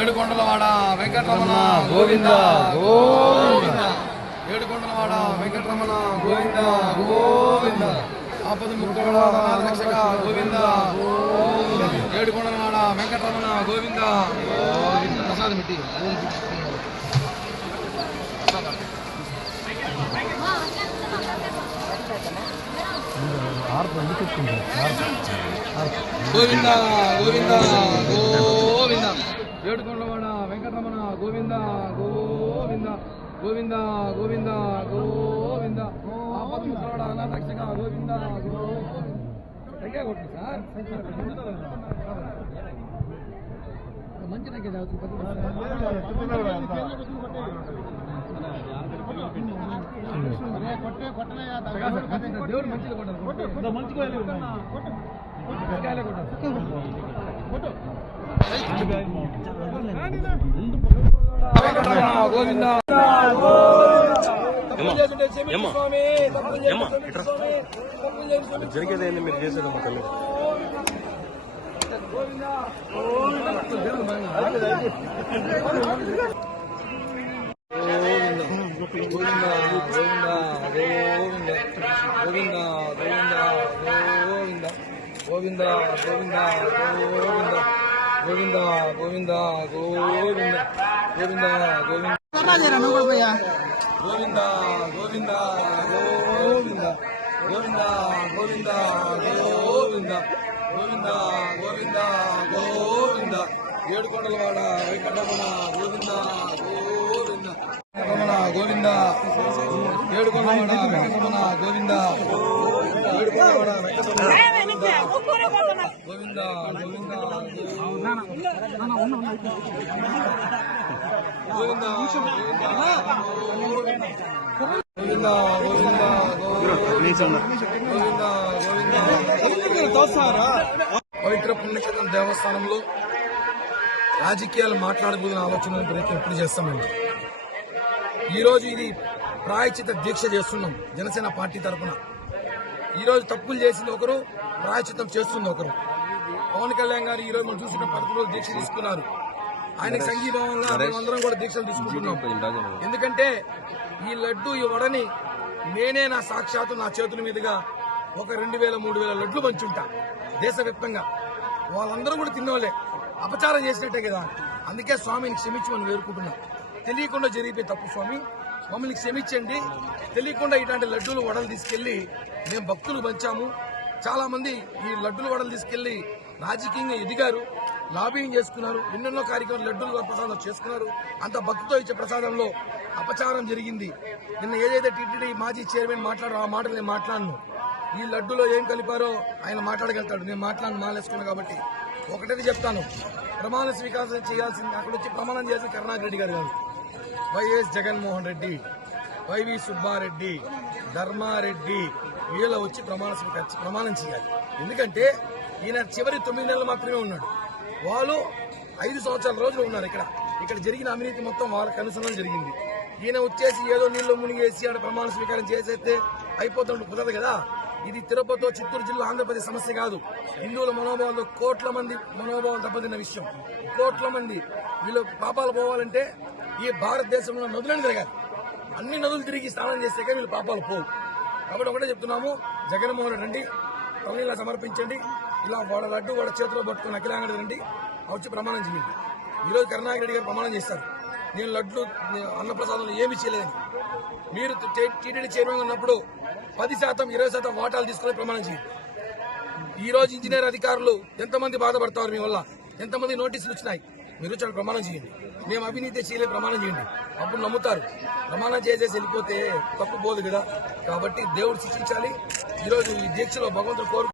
ఏడుకొండలవాడ వెంకటరమణ గోవింద గోవింద. ఏడుకొండలవాడ వెంకటరమణ గోవింద గోవింద. ఆపద ముక్కుల రక్షక గోవింద గోవింద. ఏడుకొండలవాడ వెంకటరమణ గోవింద గోవింద. ప్రసాదం పెట్టి గోవింద గోవింద గోవింద. ఏడుకొండలవాడ వెంకటరమణ గోవింద గోవింద గోవింద గోవింద గోవింద. ఆపద ముక్కుల రక్షక గోవింద గోవింద. కొట్టి సార్ మంచి దేవుడు మంచిది కొట్టారు గోవింద. జరిగేది మీరు చేసేదమ్మా తల్లి. గోవింద గోవింద గోవింద గోవింద గోవింద గోవింద గోవింద గోవింద గోవింద గోవింద గోవింద గోవింద గోవింద గోవింద గోవింద గోవింద గోవింద గోవింద. ఏడుకొండలవాడ వెంకటరమణ గోవింద గోవింద రమణ గోవింద. ఏడుకొండలవాడ వెంకటరమణ గోవింద. ఏడుకొండలవాడ వెంకటరమణ గోవింద గోవింద గోవింద పవిత్ర పుణ్యక్షేత్రం దేవస్థానంలో రాజకీయాలు మాట్లాడకూడదని ఆలోచన ప్రయత్నం ఎప్పుడు చేస్తామండి. ఈరోజు ఇది ప్రాయశ్చిత దీక్ష చేస్తున్నాం జనసేన పార్టీ తరఫున. ఈరోజు తప్పులు చేసింది ఒకరు, ప్రాయశ్చితం చేస్తుంది ఒకరు. పవన్ కళ్యాణ్ గారు ఈరోజు మనం చూసిన 11 రోజులు దీక్ష తీసుకున్నారు. ఆయనకు సంఘీభావంగా మేమందరం కూడా దీక్షలు తీసుకుంటున్నాం. ఎందుకంటే ఈ లడ్డు ఈ వడని నేనే నా సాక్షాత్తు నా చేతుల మీదుగా ఒక 2000-3000 లడ్లు పంచుంటా దేశవ్యాప్తంగా. వాళ్ళందరూ కూడా తిన్నోలే, అపచారం చేసినట్టే కదా. అందుకే స్వామిని క్షమించి మనం వేరుకుంటున్నాం. తెలియకుండా జరిగిపోయి తప్పు స్వామి, మమ్మల్ని క్షమించండి. తెలియకుండా ఇలాంటి లడ్డూలు వడలు తీసుకెళ్లి మేము భక్తులు పంచాము. చాలా మంది ఈ లడ్డూలు వడలు తీసుకెళ్లి రాజకీయంగా ఎదిగారు, లాబింగ్ చేసుకున్నారు, ఎన్నెన్నో కార్యక్రమాలు లడ్డూలు ప్రసాదం చేసుకున్నారు. అంత భక్తితో ఇచ్చే ప్రసాదంలో అపచారం జరిగింది. నిన్న ఏదైతే టీటీడీ మాజీ చైర్మన్ మాట్లాడారో ఆ మాటలు నేను మాట్లాడను. ఈ లడ్డూలో ఏం కలిపారో ఆయన మాట్లాడగలుగుతాడు, నేను మాట్లాడను, మాలేసుకున్నాను. కాబట్టి ఒకటైతే చెప్తాను, ప్రమాణ స్వీకారం చేయాల్సింది అక్కడ వచ్చి ప్రమాణం చేసి కరుణాకర్ రెడ్డి గారు కాదు, వైఎస్ జగన్మోహన్ రెడ్డి, వైవి సుబ్బారెడ్డి, ధర్మారెడ్డి వీళ్ళ వచ్చి ప్రమాణం చేయాలి. ఎందుకంటే ఈయన చివరి 9 నెలలు మాత్రమే ఉన్నాడు. వాళ్ళు 5 సంవత్సరాల రోజులు ఉన్నారు. ఇక్కడ జరిగిన అవినీతి మొత్తం వాళ్ళకి అనుసరణ జరిగింది. ఈయన వచ్చేసి ఏదో నీళ్లు మునిగేసి ఆడ ప్రమాణ స్వీకారం చేసేస్తే అయిపోతుంటే కుదరదు కదా. ఇది తిరుపతి, చిత్తూరు జిల్లా, ఆంధ్రప్రదేశ్ సమస్య కాదు. హిందువుల మనోభావాలు కోట్ల మంది మనోభావాలు దెబ్బతిన్న విషయం. కోట్ల మంది వీళ్ళు పాపాలు పోవాలంటే ఈ భారతదేశంలో నదులను తిరగాలి. అన్ని నదులు తిరిగి స్నానం చేస్తే వీళ్ళు పాపాలు పోవు. కాబట్టి ఒకటే చెప్తున్నాము, జగన్మోహన్ రెడ్డి రండి, తల్లిలా సమర్పించండి. ఇలా వాడ లడ్డు వాడ చేతిలో పట్టుకుని అఖిలాంగడి రండి, వచ్చి ప్రమాణం చేయండి. ఈరోజు కరుణాకర్ రెడ్డి గారు ప్రమాణం చేస్తారు, నేను లడ్లు అన్నప్రసాదంలో ఏమీ చేయలేదని. మీరు టీటీడీ చైర్మన్ ఉన్నప్పుడు 10%, 20% వాటాలు తీసుకుని ప్రమాణం చేయండి. ఈ రోజు ఇంజనీర్ అధికారులు ఎంతమంది బాధపడతారు మీ వల్ల, ఎంతమంది నోటీసులు వచ్చినాయి. మీరు చాలా ప్రమాణం చేయండి, మేము అవినీతి చేయలే ప్రమాణం చేయండి, అప్పుడు నమ్ముతారు. ప్రమాణం చేసేసి వెళ్ళిపోతే తప్పు పోదు కదా. కాబట్టి దేవుడు శిక్షించాలి. ఈరోజు ఈ దీక్షలో భగవంతుడు కోరు